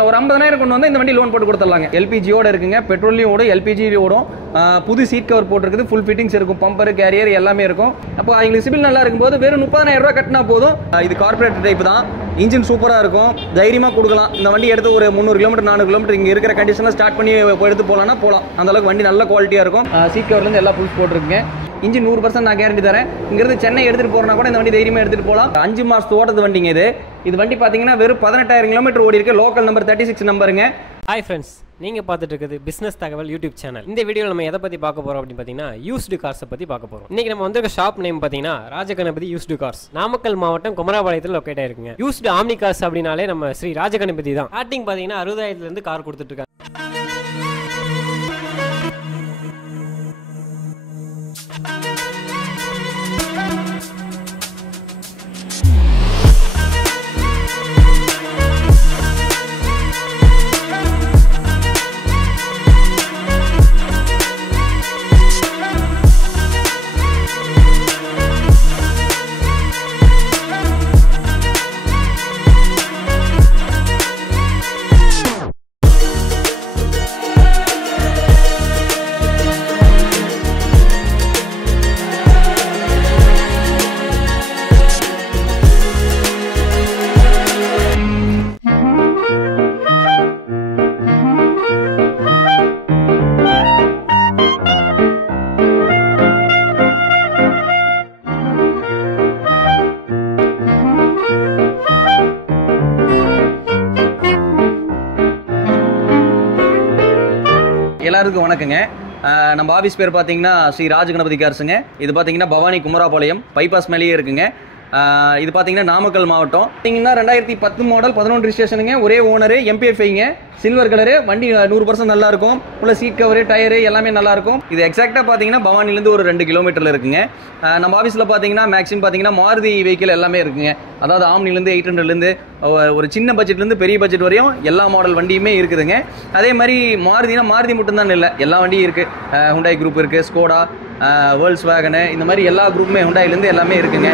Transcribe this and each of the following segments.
ஒரு 50,000 கொண்டு வந்து இந்த வண்டி லோன் போட்டு கொடுத்துடலாங்க. எல்பிஜியோட இருக்குங்க, பெட்ரோல்லையும் ஓடும், எல்பிஜிலையும் ஓடும். புது சீட் கவர் போட்டிருக்குது, ஃபுல் ஃபிட்டிங்ஸ் இருக்கும், பம்பர் கேரியர் எல்லாமே இருக்கும். அப்போ அவங்களுக்கு சிபில் நல்லா இருக்கும்போது வெறும் 30,000 ரூபா கட்டினா போதும். இது கார்பரேட் டைப் தான், இன்ஜின் சூப்பராக இருக்கும், தைரியமாக கொடுக்கலாம். இந்த வண்டி எடுத்து ஒரு 300 கிலோமீட்டர் 400 கிலோமீட்டர் இங்கே இருக்கிற கண்டிஷனில் ஸ்டார்ட் பண்ணி எடுத்து போகலான்னா போகலாம். அந்தளவுக்கு வண்டி நல்ல குவாலிட்டியாக இருக்கும். சீட் கவர்லேருந்து எல்லா புல்ஸ் போட்டிருக்குங்க. இன்ஜின் 100% நான் கேரண்டி தரேன். இங்கிருந்து சென்னை எடுத்துகிட்டு போகிறனா கூட இந்த வண்டி தைரியமாக எடுத்துகிட்டு போகலாம். 5 மாதத்து ஓட்டது வண்டிங்க இது வண்டி பார்த்தீங்கன்னா வெறும் 18,000 கிலோமீட்டர் ஓடி இருக்கு. Local number 36 நம்பருங்க. ஹாய் ஃப்ரெண்ட்ஸ், நீங்கள் பார்த்துட்டு இருக்குது பிஸ்னஸ் தகவல் யூடியூப் சேனல். இந்த வீடியோவில் நம்ம எதை பற்றி பார்க்க போகிறோம் அப்படின்னு பார்த்தீங்கன்னா யூஸ்டு கார்ஸை பற்றி பார்க்க போகிறோம். இன்றைக்கி நம்ம வந்து ஷாப் நேம் பார்த்தீங்கன்னா ராஜகணபதி யூஸ்டு கார்ஸ், நாமக்கல் மாவட்டம் குமராபாளையத்தில் லொக்கேட் ஆயிருக்குங்க. யூஸ்டு ஆம்னி கார்ஸ் அப்படின்னாலே நம்ம ஸ்ரீ ராஜகணபதி தான். ஸ்டார்டிங் பார்த்தீங்கன்னா 60,000 கார் கொடுத்துட்டு இருக்காங்க. எல்லாருக்கும் வணக்கங்க. நம்ம ஆஃபீஸ் பேர் பார்த்தீங்கன்னா ஸ்ரீ ராஜகணபதி கார்ஸுங்க. இது பார்த்தீங்கன்னா பவானி குமராபாளையம் பைபாஸ் மேலேயே இருக்குங்க. இது பார்த்தீங்கன்னா நாமக்கல் மாவட்டம். பார்த்தீங்கன்னா 2010 மாடல் 11 ரிஜிஸ்ட்ரேஷனுங்க. ஒரே ஓனரு, எம்பிஎஃப்ஐங்க, சில்வர் கலரு. வண்டி 100% நல்லா இருக்கும். உள்ள சீட் கவரு, டயரு எல்லாமே நல்லா இருக்கும். இது எக்ஸாக்டாக பார்த்தீங்கன்னா பவானிலேருந்து ஒரு 2 கிலோமீட்டரில் இருக்குங்க. நம்ம ஆஃபீஸில் பார்த்தீங்கன்னா மேக்ஸிமம் பார்த்தீங்கன்னா மாருதி வெஹிக்கிள் எல்லாமே இருக்குங்க. அதாவது ஆம்னிலேருந்து 800லேருந்து ஒரு சின்ன பட்ஜெட்லேருந்து பெரிய பட்ஜெட் வரையும் எல்லா மாடல் வண்டியுமே இருக்குதுங்க. அதே மாதிரி மாருதினா மாருதி மட்டும்தான் இல்லை, எல்லா வண்டியும் இருக்குது. ஹுண்டாய் குரூப் இருக்குது, ஸ்கோடா, வேர்ல்ஸ் வேகனு, இந்த மாதிரி எல்லா குரூப்புமே ஹுண்டாயிலேருந்து எல்லாமே இருக்குங்க.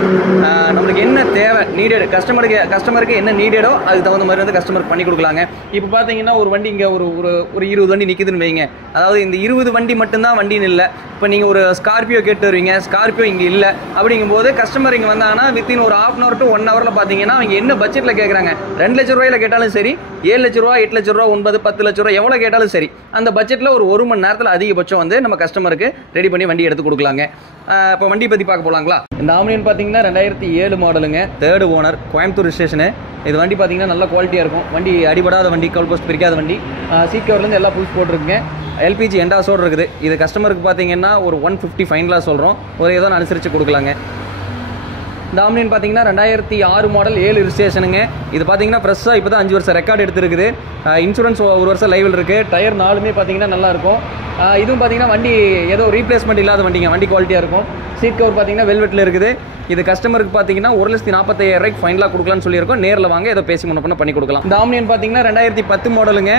நம்மளுக்கு என்ன தேவை, நீடட் கஸ்டமருக்கு என்ன நீடடோ அதுக்கு தகுந்த மாதிரி வந்து கஸ்டமருக்கு பண்ணி கொடுக்கலாங்க. இப்போ பார்த்தீங்கன்னா ஒரு வண்டி இங்கே ஒரு 20 வண்டி நிற்குதுன்னு வைங்க. அதாவது இந்த 20 வண்டி மட்டும்தான் வண்டின்னு இல்லை. இப்போ நீங்கள் ஒரு ஸ்கார்பியோ கேட்டு வருவீங்க, ஸ்கார்பியோ இங்கே இல்லை. அப்படிங்கும்போது கஸ்டமர் இங்கே வந்தாங்கன்னா வித்தின் ஒரு 1/2 hour to 1 hour பார்த்தீங்கன்னா அவங்க என்ன பட்ஜெட்டில் கேட்குறாங்க, 2 லட்ச ரூபாயில் கேட்டாலும் சரி, 7 லட்ச ரூபா, 8 லட்ச ரூபா, 9, 10 லட்ச ரூபா எவ்வளோ கேட்டாலும் சரி, அந்த பட்ஜெட்டில் ஒரு 1 மணி நேரத்தில் அதிகபட்சம் வந்து நம்ம கஸ்டமருக்கு ரெடி பண்ணி வண்டி எடுத்து கொடுக்கலாங்க. இப்போ வண்டி பற்றி பார்க்க போகலாங்களா? இந்த ஆம்னியன் பார்த்தீங்கன்னா 2007 மாடலுங்க, 3rd ஓனர், கோயம்புத்தூர் ரிஜிஸ்ட்ரேஷனு. இது வண்டி பார்த்தீங்கன்னா நல்ல குவாலிட்டியாக இருக்கும். வண்டி அடிபடாத வண்டி, கவுல் போஸ்ட் பிரிக்காத வண்டி. சீட் கவர்லேருந்து எல்லா புல்ஸ் போட்டிருக்குங்க. எல்பிஜி எண்டாஸோடு இருக்குது. இது கஸ்டமருக்கு பார்த்தீங்கன்னா ஒரு 150 ஃபைனலாக சொல்கிறோம். ஒரு ஏதோ அனுசரித்து கொடுக்கலாங்க. இந்த ஆம்னியன் பார்த்தீங்கன்னா 2006 மாடல், 7 ரிஜிஸ்ட்ரேஷனுங்க. இது பார்த்தீங்கன்னா ஃப்ரெஷ்ஷாக இப்போ தான் 5 வருஷம் ரெக்கார்டு எடுத்துருக்குது. இன்சூரன்ஸ் 1 வருஷம் லைவில் இருக்குது. டயர் 4மே பார்த்தீங்கன்னா நல்லாயிருக்கும். இதுவும் பார்த்தீங்கன்னா வண்டி ஏதோ ரீப்ளேஸ்மெண்ட் இல்லாத வண்டிங்க, வண்டி குவாலிட்டியாக இருக்கும். சீட் கவர் பார்த்தீங்கன்னா வெல்வெட்டில் இருக்குது. இது கஸ்டமருக்கு பார்த்தீங்கன்னா 1,45,000 ஃபைனலாக கொடுக்கலான்னு சொல்லியிருக்கோம். நேரில் வாங்க, ஏதோ பேசி முன்ன பண்ணி கொடுக்கலாம். இந்த ஆம்னியன் பார்த்தீங்கன்னா 2010 மாடலுங்க.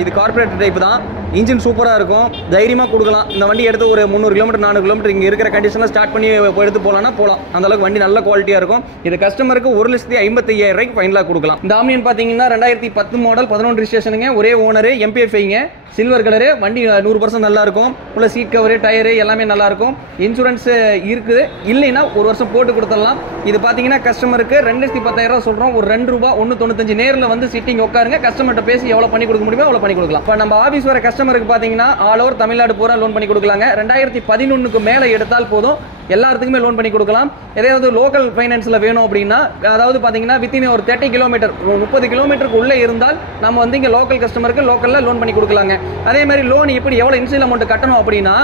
இது கார்பரேட் டைப் தான், இன்ஜின் சூப்பராக இருக்கும், தைரியமாக கொடுக்கலாம். இந்த வண்டி எடுத்து ஒரு 300 கிலோமீட்டர் 400 கிலோமீட்டர் இங்கே இருக்கிற கண்டிஷனில் ஸ்டார்ட் பண்ணி எடுத்து போகலான்னா போகலாம். அந்தளவுக்கு வண்டி நல்ல குவாலிட்டியாக இருக்கும். இது கஸ்டமருக்கு 1,55,000 ஃபைனலாக கொடுக்கலாம். இந்த ஆம்னியன் பார்த்தீங்கன்னா 2010 மாடல் 11 ரிஜிஸ்ட்ரேஷனுங்க. ஒரே ஓனரு, எம்பிஎஃப்ஐங்க, சில்வர் கலரு. வண்டி 100% நல்லா இருக்கும். உள்ள சீட் கவரு, டயரு எல்லாமே நல்லா இருக்கும். இன்சூரன்ஸ் இருக்குது, இல்லைன்னா 1 வருஷம் போட்டு கொடுத்துடலாம். இது பார்த்தீங்கன்னா கஸ்டமருக்கு 2,10,000 சொல்கிறோம். ஒரு 2 ரூபா 1.95 நேரில் வந்து சிட்டிங் உட்காருங்க, கஸ்டமர்கிட்ட பேசி எவ்வளோ பண்ணி கொடுக்க முடியுமோ அவ்வளோ பண்ணி கொடுக்கலாம். இப்போ நம்ம ஆஃபீஸ் வர கஸ்டமருக்கு பார்த்தீங்கன்னா ஆல் ஓவர் தமிழ்நாடு பூரா லோன் பண்ணி கொடுக்கலாங்க. 2011க்கு மேலே எடுத்தால் போதும், எல்லாத்துக்குமே லோன் பண்ணி கொடுக்கலாம். ஏதாவது லோக்கல் ஃபைனான்ஸில் வேணும் அப்படின்னா, அதாவது பார்த்தீங்கன்னா வித்தின் ஒரு 30 கிலோமீட்டர் 30 கிலோமீட்டருக்கு உள்ளே இருந்தால் நம்ம வந்து இங்கே லோக்கல் கஸ்டமருக்கு லோக்கலில் லோன் பண்ணி கொடுக்கலாங்க. அதே மாதிரி லோன் எப்படி எவ்வளோ இன்சியல் அமௌண்ட் கட்டணும் அப்படின்னா,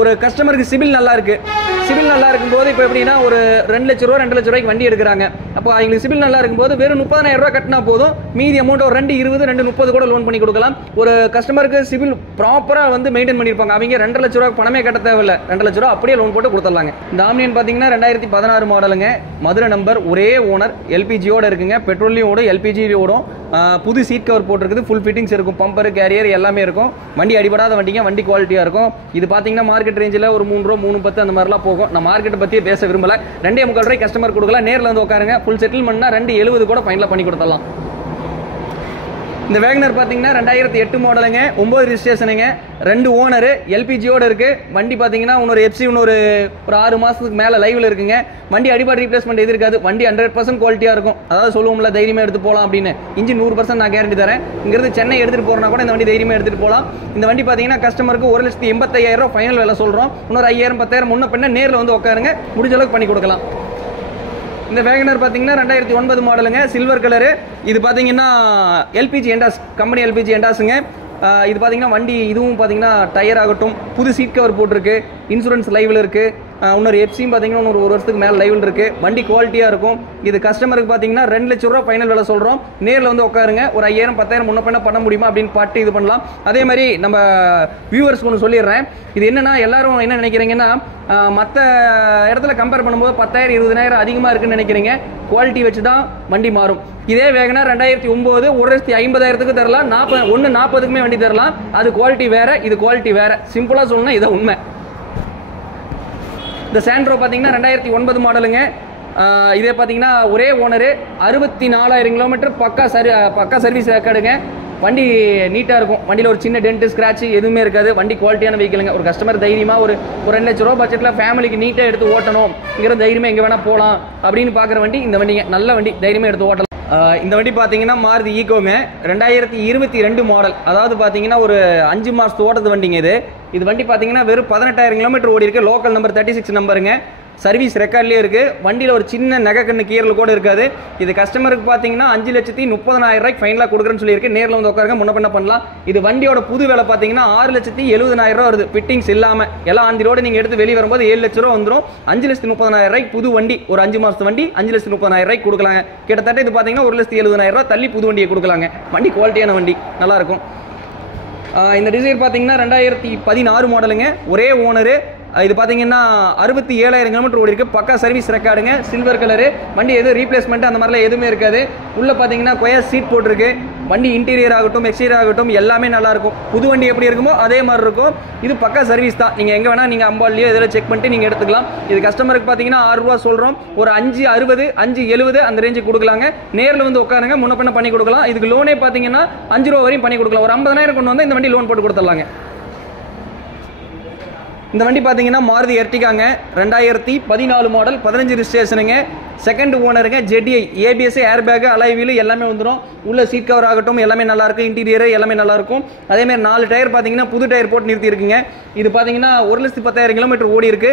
ஒரு கஸ்டமருக்கு சிபில் நல்லா இருக்குது. சிபில் நல்லா இருக்கும்போது இப்போ எப்படின்னா ஒரு 2 லட்ச ரூபா 2 லட்ச ரூபாய்க்கு வண்டி எடுக்கிறாங்க. அப்போ அவங்களுக்கு சிபில் நல்லா இருக்கும்போது வெறும் 30,000 ரூபா கட்டினா போதும். மீதி அமௌண்ட் ஒரு 220 230 கூட லோன் பண்ணி கொடுக்கலாம். ஒரு கஸ்டமருக்கு சிபில் ப்ராப்பராக வந்து மெயின்டைன் பண்ணியிருப்பாங்க. அவங்க 2 லட்ச ரூபா பணமே கட்ட தேவையில்லை, 2 லட்ச ரூபா அப்படியே லோன் போட்டு கொடுத்துடலாங்க. இந்த ஆம்னியன் பார்த்தீங்கன்னா 2016 மாடலுங்க, மதுரை நம்பர், ஒரே ஓனர், எல்பிஜியோட இருக்குங்க. பெட்ரோல்லையும் ஓடும், எல்பிஜிலையும் ஓடும். புது சீட் கவர் போட்டிருக்குது, ஃபுல் ஃபிட்டிங்ஸ் இருக்கும், பம்பர் கேரியர் எல்லாமே இருக்கும். வண்டி அடிபடாத வண்டிங்க, வண்டி குவாலிட்டியாக இருக்கும். இது பார்த்தீங்கன்னா மார்க்கெட் ரேஞ்சில் ஒரு 3 ரூபா 3.10 அந்த மாதிரிலாம் போகும். நான் மார்க்கெட்டை பற்றியே பேச விரும்பல. 2.25 ரூபாய் கஸ்டமர் கொடுக்கலாம். நேரில் வந்து உட்காருங்க, ஃபுல் செட்டில்மெண்ட்னா 270 கூட ஃபைனலாக பண்ணி கொடுத்துடலாம். இந்த வேகனர் பார்த்தீங்கன்னா 2008 மாடலுங்க, 9 ரிஜிஸ்ட்ரேஷனுங்க, 2 ஓனர், எல்பிஜியோட இருக்கு. வண்டி பார்த்தீங்கன்னா இன்னொரு எஃப்சி ஒரு 6 மாசத்துக்கு மேலே லைவ்ல இருக்குங்க. வண்டி அடிபாடு ரீப்ளேஸ்மெண்ட் எது இருக்காது. வண்டி 100% குவாலிட்டியா இருக்கும். அதாவது சொல்லுவோம்ல தைரியமா எடுத்து போகலாம் அப்படின்னு. இன்ஜின் 100% நான் கேரண்டி தரேன். இங்கிருந்து சென்னை எடுத்துட்டு போறனா கூட இந்த வண்டி தைரியமா எடுத்துட்டு போகலாம். இந்த வண்டி பார்த்தீங்கன்னா கஸ்டமருக்கு 1,85,000 ஃபைனல் விலை சொல்றோம். இன்னொரு 5,000 10,000 முன்ன பின்ன நேரில் வந்து உட்காருங்க, முடிஞ்ச அளவுக்கு பண்ணி கொடுக்கலாம். இந்த வேகனர் பார்த்தீங்கன்னா 2009 மாடலுங்க, சில்வர் கலரு. இது பார்த்தீங்கன்னா எல்பிஜி எண்டாஸ், கம்பெனி எல்பிஜி எண்டாஸுங்க. இது பார்த்தீங்கன்னா வண்டி இதுவும் பார்த்தீங்கன்னா டயர் ஆகட்டும் புது சீட் கவர் போட்டிருக்கு, இன்சூரன்ஸ் லைவில் இருக்குது. இன்னொரு எஃப்சியும் பார்த்தீங்கன்னா இன்னொரு 1 வருஷத்துக்கு மேலே லைவில் இருக்குது. வண்டி குவாலிட்டியாக இருக்கும். இது கஸ்டமருக்கு பார்த்தீங்கன்னா 2 லட்ச ரூபா ஃபைனல் விலை சொல்கிறோம். நேரில் வந்து உட்காருங்க, ஒரு 5,000 10,000 முன்ன பின்ன பண்ண முடியுமா அப்படின்னு பார்த்து இது பண்ணலாம். அதே மாதிரி நம்ம வியூவர்ஸ்க்கு ஒன்று சொல்லிடுறேன். இது என்னன்னா எல்லாரும் என்ன நினைக்கிறீங்கன்னா மற்ற இடத்துல கம்பேர் பண்ணும்போது 10,000 20,000 அதிகமாக இருக்குன்னு நினைக்கிறீங்க. குவாலிட்டி வச்சு தான் வண்டி மாறும். இதே வேகனர் 2009 1,50,000 தரலாம், 1,40,000 வண்டி தரலாம். அது குவாலிட்டி வேற, இது குவாலிட்டி வேற. சிம்பிளா சொல்லணும், இதை உண்மை. இந்த சாண்ட்ரோ பார்த்தீங்கன்னா 2009 மாடலுங்க. இதே பார்த்தீங்கன்னா ஒரே ஓனரு, 64,000 கிலோமீட்டர், பக்கா சர்வீஸ் ரெக்கார்டுங்க. வண்டி நீட்டாக இருக்கும். வண்டியில் ஒரு சின்ன டென்ட் ஸ்க்ராட்ச் எதுவுமே இருக்காது. வண்டி குவாலிட்டியான வெஹிக்கிளுங்க. ஒரு கஸ்டமர் தைரியமாக ஒரு 2 லட்ச ரூபா பட்ஜெட்டில் ஃபேமிலிக்கு நீட்டாக எடுத்து ஓட்டணும்ங்கிற தைரியமாக எங்கே வேணால் போகலாம் அப்படின்னு பார்க்குற வண்டி இந்த வண்டிங்க. நல்ல வண்டி, தைரியமாக எடுத்து ஓட்டலாம். இந்த வண்டி பார்த்தீங்கன்னா மாருதி ஈகோங்க, 2022 மாடல். அதாவது பார்த்தீங்கன்னா ஒரு 5 மாதத்து ஓட்டது வண்டிங்க. இது வண்டி பார்த்தீங்கன்னா வெறும் 18,000 கிலோமீட்டர் ஓடி இருக்கு. Local number 36 நம்பருங்க. சர்வீஸ் ரெக்கார்ட்லேயே இருக்குது. வண்டியில் ஒரு சின்ன நகைக்கண்ணு கீரல் கூட இருக்காது. இது கஸ்டமருக்கு பார்த்தீங்கன்னா 5,30,000 ஃபைனலாக கொடுக்குறேன்னு சொல்லியிருக்கு. நேரில் வந்து உட்காருங்க, முன்ன பண்ண பண்ணலாம். இது வண்டியோட புது விலை பார்த்தீங்கன்னா 6,70,000 வருது, ஃபிட்டிங்ஸ் இல்லாமல். எல்லாம் ஆந்திரோடு நீங்கள் எடுத்து வெளியே வரும்போது 7 லட்ச ரூபா வந்துடும். 5,30,000 புது வண்டி, ஒரு 5 மாதத்து வண்டி 5,30,000 கொடுக்கலாங்க. கிட்டத்தட்ட இது பார்த்தீங்கன்னா 1,70,000 தள்ளி புது வண்டியை கொடுக்கலாங்க. வண்டி குவாலிட்டியான வண்டி, நல்லாயிருக்கும். இந்த டிசைர் பார்த்தீங்கன்னா 2016 மாடலுங்க, ஒரே ஓனரு. இது பார்த்தீங்கன்னா 67,000 கிலோமீட்டர் ஓடி இருக்கு. பக்கா சர்வீஸ் ரெக்கார்டுங்க, சில்வர் கலரு. வண்டி எதுவும் ரீப்ளேஸ்மெண்ட் அந்த மாதிரிலாம் எதுவுமே இருக்காது. உள்ள பார்த்தீங்கன்னா கொயா சீட் போட்டிருக்கு. வண்டி இன்டீரியர் ஆகட்டும் எக்ஸ்டீரியர் ஆகட்டும் எல்லாமே நல்லா இருக்கும். புது வண்டி எப்படி இருக்குமோ அதே மாதிரி இருக்கும். இது பக்கா சர்வீஸ் தான். நீங்கள் எங்கே வேணால் நீங்கள் அம்பாலியோ இதில் செக் பண்ணிட்டு நீங்கள் எடுத்துக்கலாம். இது கஸ்டமருக்கு பார்த்தீங்கன்னா 6 ரூபா சொல்கிறோம். ஒரு 5,60 5,70 அந்த ரேஞ்சுக்கு கொடுக்கலாங்க. நேரில் வந்து உட்காருங்க, முன்ன பின்ன பண்ணி கொடுக்கலாம். இதுக்கு லோனே பார்த்தீங்கன்னா 5 ரூபா வரையும் பண்ணி கொடுக்கலாம். ஒரு 50,000 கொண்டு வந்து இந்த வண்டி லோன் போட்டு கொடுத்துடலாங்க. இந்த வண்டி பார்த்தீங்கன்னா மாருதி எர்டிகாங்க, 2014 மாடல், 15 ரிஜிஸ்ட்ரேஷனுங்க, செகண்ட் ஓனருங்க, JDI, ABS, air bag, alloy wheel எல்லாமே வந்துடும். உள்ள சீட் கவர் ஆகட்டும் எல்லாமே நல்லாயிருக்கும். இன்டீரியர் எல்லாமே நல்லாயிருக்கும். அதேமாதிரி 4 டயர் பார்த்தீங்கன்னா புது டயர் போட்டு நிறுத்தி இருக்குங்க. இது பார்த்தீங்கன்னா 1,10,000 கிலோமீட்டர் ஓடி இருக்கு.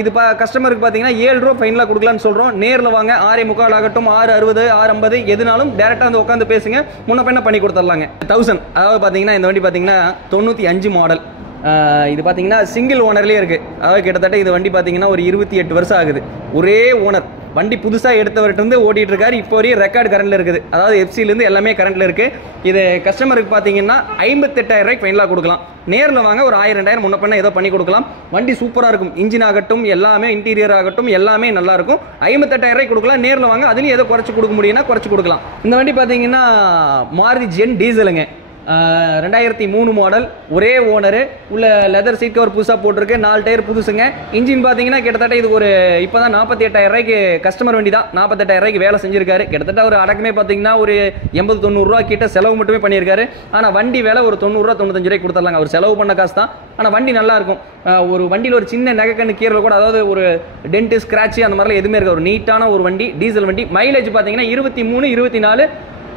இது கஸ்டமருக்கு பார்த்தீங்கன்னா 7 ரூபா ஃபைனலாக கொடுக்கலான்னு சொல்கிறோம். நேரில் வாங்க, 6,45 ஆகட்டும் 6,60 6,50 எதுனாலும் டேரெக்டாக வந்து உட்காந்து பேசுங்க, முன்ன பின்ன பண்ணி கொடுத்துடலாங்க. 1000 அதாவது பார்த்தீங்கன்னா இந்த வண்டி பார்த்தீங்கன்னா 95 மாடல். இது பார்த்தீங்கன்னா சிங்கிள் ஓனர்லேயே இருக்குது. அதாவது கிட்டத்தட்ட இது வண்டி பார்த்தீங்கன்னா ஒரு 28 வருஷம் ஆகுது. ஒரே ஓனர். வண்டி புதுசாக எடுத்தவர்கிட்ட ஓட்டிகிட்டு இருக்காரு. இப்போ வரையும் ரெக்கார்டு கரண்டில் இருக்குது. அதாவது எஃப்சிலேருந்து எல்லாமே கரண்டில் இருக்குது. இது கஸ்டமருக்கு பார்த்தீங்கன்னா 58,000 ஃபைனலாக கொடுக்கலாம். நேரில் வாங்க, ஒரு 1,000 2,000 முன்ன பண்ண ஏதோ பண்ணி கொடுக்கலாம். வண்டி சூப்பராக இருக்கும். இன்ஜின் ஆகட்டும் எல்லாமே, இன்டீரியர் ஆகட்டும் எல்லாமே நல்லாயிருக்கும். 58,000 கொடுக்கலாம். நேரில் வாங்க, அதுலேயும் ஏதோ குறைச்சி கொடுக்க முடியும்னா குறைச்சி கொடுக்கலாம். இந்த வண்டி பார்த்தீங்கன்னா மாருதி ஜென் டீசலுங்க, 2003 மாடல், ஒரே ஓனரு. உள்ள லெதர் சீட் கவர் புதுசாக போட்டிருக்கு. 4 டயர் புதுசுங்க. இன்ஜின் பார்த்தீங்கன்னா கிட்டத்தட்ட இது ஒரு இப்போ தான் 48,000 கஸ்டமர் வண்டி தான். 48,000 வேலை செஞ்சிருக்காரு. கிட்டத்தட்ட ஒரு அடக்கமே பார்த்தீங்கன்னா ஒரு 80-90 ரூபா கிட்ட செலவு மட்டுமே பண்ணியிருக்காரு. ஆனால் வண்டி வேலை ஒரு 90 ரூபா 95 ரூபாய்க்கு கொடுத்துடலாங்க. அவர் செலவு பண்ண காசு தான். ஆனால் வண்டி நல்லா இருக்கும். ஒரு வண்டியில் ஒரு சின்ன நகைக்கண்ணு கீரல் கூட, அதாவது ஒரு டென்ட் ஸ்கிராட்ச் அந்த மாதிரிலாம் எதுவுமே இருக்காது. ஒரு நீட்டான ஒரு வண்டி, டீசல் வண்டி. மைலேஜ் பார்த்தீங்கன்னா 23-24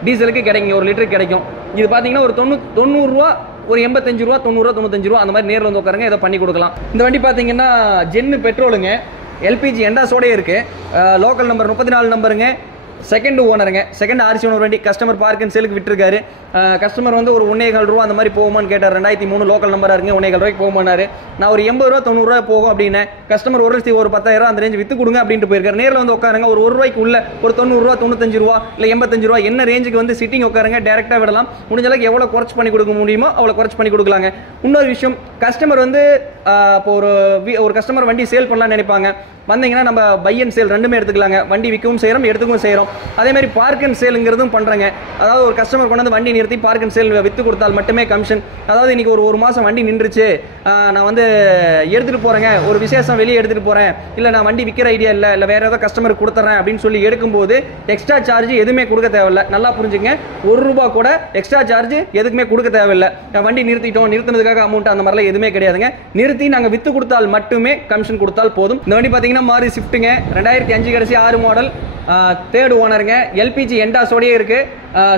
டீசலுக்கு கிடைக்கும், 1 லிட்டருக்கு கிடைக்கும். இது பார்த்தீங்கன்னா ஒரு 90 ரூபா, ஒரு 85 ரூபா 90 ரூபா 95 ரூபா அந்த மாதிரி நேரில் வந்து உட்காருங்க, ஏதோ பண்ணி கொடுக்கலாம். இந்த வண்டி பார்த்தீங்கன்னா ஜென்னு பெட்ரோலுங்க, எல்பிஜி எண்டாஸோட இருக்கு. லோக்கல் நம்பர் 34 நம்பருங்க. செகண்ட் ஓனருங்க, செகண்ட் ஆர்சி ஓனர் வண்டி. கஸ்டமர் பார்க் அண்ட் சேலுக்கு விட்டுருக்காரு. கஸ்டமர் வந்து ஒரு 1,4 ரூபா அந்த மாதிரி போகுமான்னு கேட்டார். 2003 லோக்கல் நம்பராக இருக்குங்க, 1,4 ரூபாய்க்கு போகுமானாரு. நான் ஒரு 80 ரூபா 90 ரூபா போகும் அப்படின்னு. கஸ்டமர் ஒரு 10,000 அந்த ரேஞ்ச் வித்து கொடுங்க அப்படின்ட்டு போயிருக்காரு. நேரில் வந்து உட்காருங்க, ஒரு ரூபாய்க்கு உள்ள ஒரு 90 ரூபா 95 ரூபா இல்லை 85 ரூபா என்ன ரேஞ்சுக்கு வந்து சிட்டிங் உட்காருங்க, டேரெக்டாக விடலாம். முடிஞ்ச அளவுக்கு எவ்வளோ குறைச்சி பண்ணி கொடுக்க முடியுமோ அவ்வளோ குறைச்சி பண்ணி கொடுக்கலாங்க. இன்னொரு விஷயம், கஸ்டமர் வந்து இப்போ ஒரு கஸ்டமர் வண்டி சேல் பண்ணலாம்னு நினைப்பாங்க. வந்தீங்கன்னா நம்ம பை அண்ட் சேல் ரெண்டுமே எடுத்துக்கலாங்க. வண்டி விற்கவும் செய்கிறோம், எடுத்துக்கவும் செய்கிறோம். அதே மாதிரி பார்க் அண்ட் சேலுங்கிறதும் பண்ணுறேங்க. அதாவது ஒரு கஸ்டமர் கொண்டு வந்து வண்டி நிறுத்தி பார்க் அண்ட் சேல் விற்று கொடுத்தால் மட்டுமே கமிஷன். அதாவது இன்றைக்கி ஒரு மாதம் வண்டி நின்றுச்சு, நான் வந்து எடுத்துகிட்டு போகிறேங்க, ஒரு விசேஷம் வெளியே எடுத்துகிட்டு போகிறேன், இல்லை நான் வண்டி விற்கிற ஐடியா இல்லை வேறு ஏதோ கஸ்டமருக்கு கொடுத்துட்றேன் அப்படின்னு சொல்லி எடுக்கும்போது எக்ஸ்ட்ரா சார்ஜ் எதுவுமே கொடுக்க தேவையில்லை. நல்லா புரிஞ்சுங்க, ₹1 கூட எக்ஸ்ட்ரா சார்ஜ் எதுக்குமே கொடுக்க தேவையில்லை. வண்டி நிறுத்தினதுக்காக அமௌண்ட் அந்த மாதிரிலாம் எதுவுமே கிடையாதுங்க. நிறுத்தி நாங்கள் விற்று கொடுத்தால் மட்டுமே கமிஷன் கொடுத்தால் போதும். இந்த வண்டி பார்த்தீங்கன்னா மாறி ஸ்விஃப்ட்டுங்க, 2005 கடைசி 6 மாடல், தேர்ட் ஓனருங்க. எல்பிஜி எண்டாஸோடயே இருக்கு.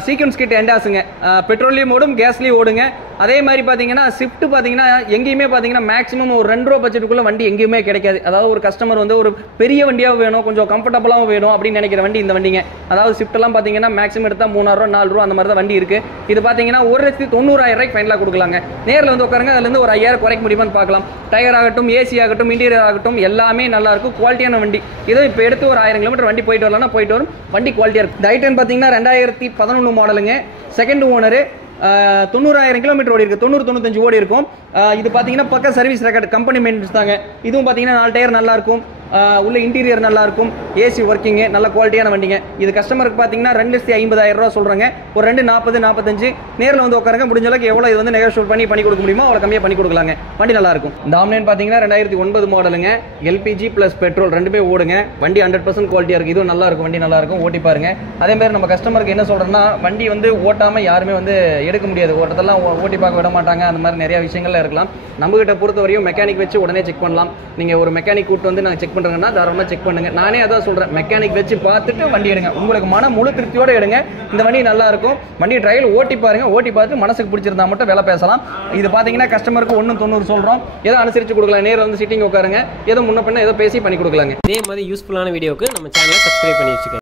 சீக்வன்ஸ் கிட் எண்டாஸுங்க, பெட்ரோலியம் ஓடும், கேஸ்லேயும் ஓடுங்க. அதே மாதிரி பார்த்தீங்கன்னா ஸ்விஃப்ட் பார்த்தீங்கன்னா எங்கேயுமே பார்த்தீங்கன்னா மேக்ஸிமம் ஒரு ₹2 பட்ஜெட்டுக்குள்ள வண்டி எங்கேயுமே கிடைக்காது. அதாவது ஒரு கஸ்டமர் வந்து ஒரு பெரிய வண்டியாக வேணும், கொஞ்சம் கம்ஃபர்டபுளாகவும் வேணும் அப்படின்னு நினைக்கிற வண்டி இந்த வண்டிங்க. அதாவது ஸ்விஃப்ட்லாம் பார்த்தீங்கன்னா மேக்ஸிமம் எடுத்தால் ₹3000 ₹4000 அந்த மாதிரி தான் வண்டி இருக்கு. இது பார்த்தீங்கன்னா 1,90,000 ஃபைனலாக கொடுக்கலாங்க. நேரில் வந்து உட்காருங்க, அதுலேருந்து ஒரு 5000 குறைக்க முடியுமான்னு பார்க்கலாம். டயர் ஆகட்டும், ஏசி ஆகட்டும், இன்டீரியர் ஆகட்டும், எல்லாமே நல்லா இருக்கும். குவாலிட்டியான வண்டி. இதோ இப்போ எடுத்து ஒரு 1000 கிலோமீட்டர் வண்டி போயிட்டு வரலாம்னா போயிட்டு வரும். வண்டி குவாலிட்டியாக இருக்கும். இந்த ஐட்டன் பார்த்தீங்கன்னா 2011 மாடலுங்க, செகண்ட் ஓனரு, 90,000 கிலோமீட்டர் ஓடி இருக்கு, 90-95 ஓடி இருக்கும். இது பார்த்தீங்கன்னா பக்க சர்வீஸ் ரெக்கார்டு, கம்பெனி மெயின்டெனன்ஸ் தாங்க. இதுவும் பார்த்தீங்கன்னா 4 டயர் நல்லா இருக்கும், உள்ள இன்டீரியர் நல்லா இருக்கும், ஏசி ஒர்க்கிங்கு, நல்ல குவாலிட்டியான வண்டிங்க. இது கஸ்டமருக்கு பார்த்தீங்கன்னா 2,50,000 சொல்கிறேங்க. ஒரு 2,40,45 நேரில் வந்து உட்காருங்க. முடிஞ்ச அளவுக்கு எவ்வளோ இது வந்து நெகோஷியேட் பண்ணி கொடுக்க முடியுமோ அவ்வளோ கம்மியாக பண்ணி கொடுக்கலாங்க. வண்டி நல்லா இருக்கும். இந்த ஆம்னியன் பார்த்தீங்கன்னா 2009 மாடலுங்க, எல்பிஜி ப்ளஸ் பெட்ரோல் ரெண்டுமே ஓடுங்க. வண்டி 100% குவாலிட்டியாக இருக்குது. இதுவும் நல்லா இருக்கும், வண்டி நல்லா இருக்கும், ஓட்டி பாருங்க. அதே மாதிரி நம்ம கஸ்டமருக்கு என்ன சொல்கிறோம்னா, வண்டி வந்து ஓட்டாமல் யாருமே வந்து எடுக்க முடியாது, ஓட்டத்தெல்லாம் ஓட்டி பார்க்க விட மாட்டாங்க. அந்த மாதிரி நிறைய விஷயங்கள்லாம் இருக்கலாம். நம்மகிட்ட பொறுத்த வரையும் மெக்கானிக் வச்சு உடனே செக் பண்ணலாம். நீங்கள் ஒரு மெக்கானிக் கூட்டு வந்து நான் செக் பண்ணுறேன்னா தாராளமாக செக் பண்ணுங்க. நானே அதான் சொல்கிறேன், மெக்கானிக் வச்சு பார்த்துட்டு வண்டி எடுங்க. உங்களுக்கு முழு திருப்தியோடு எடுங்க. இந்த வண்டி நல்லா இருக்கும். வண்டி ட்ரையல் ஓட்டி பாருங்க. ஓட்டி பார்த்து மனசுக்கு பிடிச்சிருந்தா மட்டும் வேலை பேசலாம். இது பார்த்தீங்கன்னா கஸ்டமருக்கு 1,90 சொல்கிறோம். ஏதோ அனுசரித்து கொடுக்கலாம். நேரில் வந்து சிட்டிங் உட்காருங்க, ஏதோ முன்ன பின்ன ஏதோ பேசி பண்ணி கொடுக்கலாங்க. இதே மாதிரி யூஸ்ஃபுல்லான வீடியோக்கு நம்ம சேனலை சப்ஸ்கிரைப் பண்ணி வச்சுக்கோங்க.